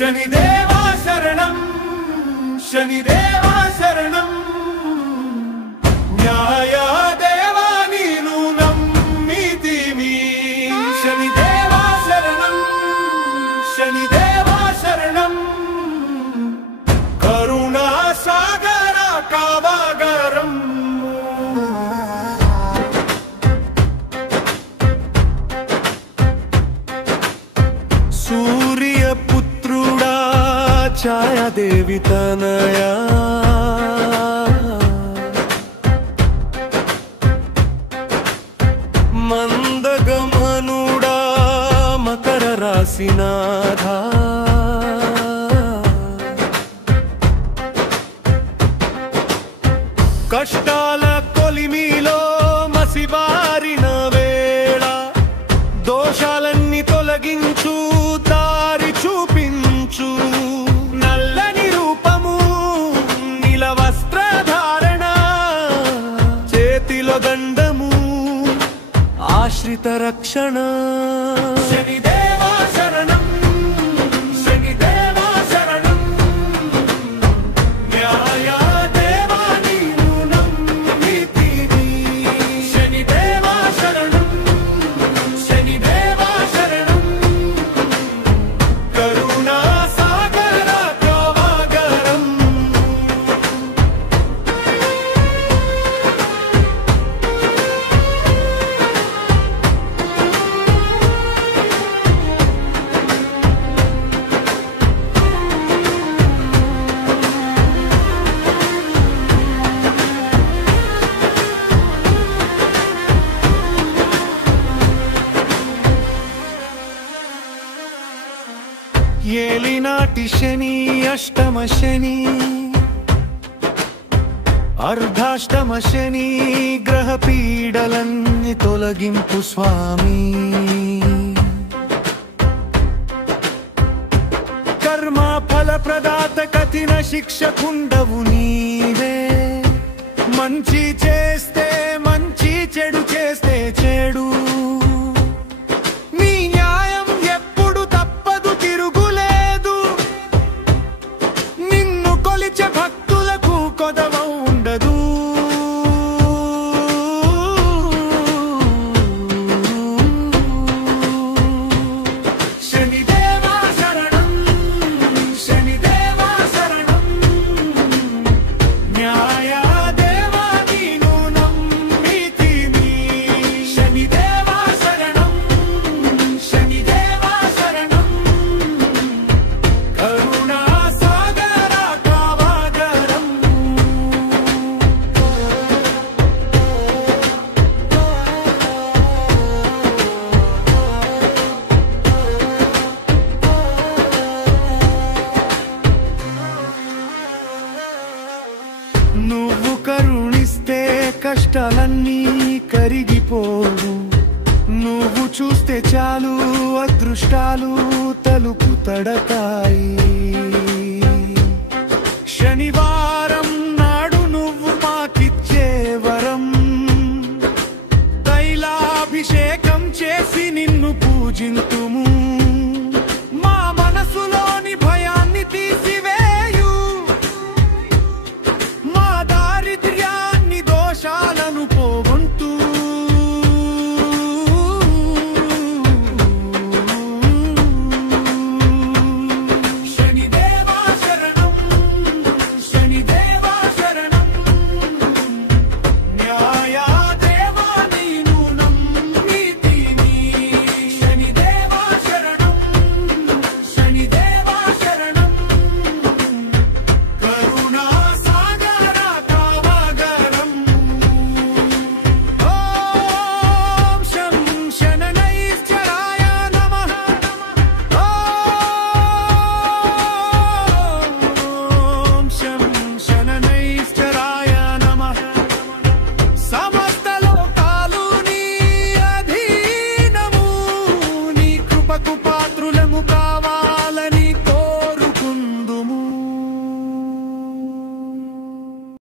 శనిదేవా శరణం శనిదేవా శరణం న్యాయదేవా నీను నమ్మితిమి శనిదేవా శరణం శనిదేవా శరణం కరుణా సాగర కావాగరం సూర్యపుత్రుడా ఛాయాదేవి తనయా మందగమనుడా మకర రాశినాథా కష్టాల కొలిమిలో మసిబారిన వేళ దోషాలన్నీ తొలగించు దారి చూపించు నల్లని రూపము నీల వస్త్రధారణ చేతిలో దండము ఆశ్రిత రక్షణ శనిదేవా శరణం శనిదేవా శరణం న్యాయదేవా నీను నమ్మితిమి శనిదేవా శరణం శనిదేవా శరణం కరుణా సాగర కావాగరం ఏలినాటి శని అష్టమ శని అర్ధాష్టమ శని గ్రహ పీడలన్నీ తొలగింపు స్వామి కర్మ ఫల ప్రదాత కఠిన శిక్షకుండవు నీవే మంచి చేస్తే మంచి చెడు చేస్తే చెడు భక్తులకు కొదవ ఉండదు శనిదేవా శరణం శనిదేవా శరణం న్యాయదేవా నీను నమ్మితిమి శనిదేవా శరణం శనిదేవా శరణం కరుణా నువ్వు కరుణిస్తే కష్టాలన్నీ కరిగిపోవు నువ్వు చూస్తే చాలు అదృష్టాలు తలుపు తడతాయి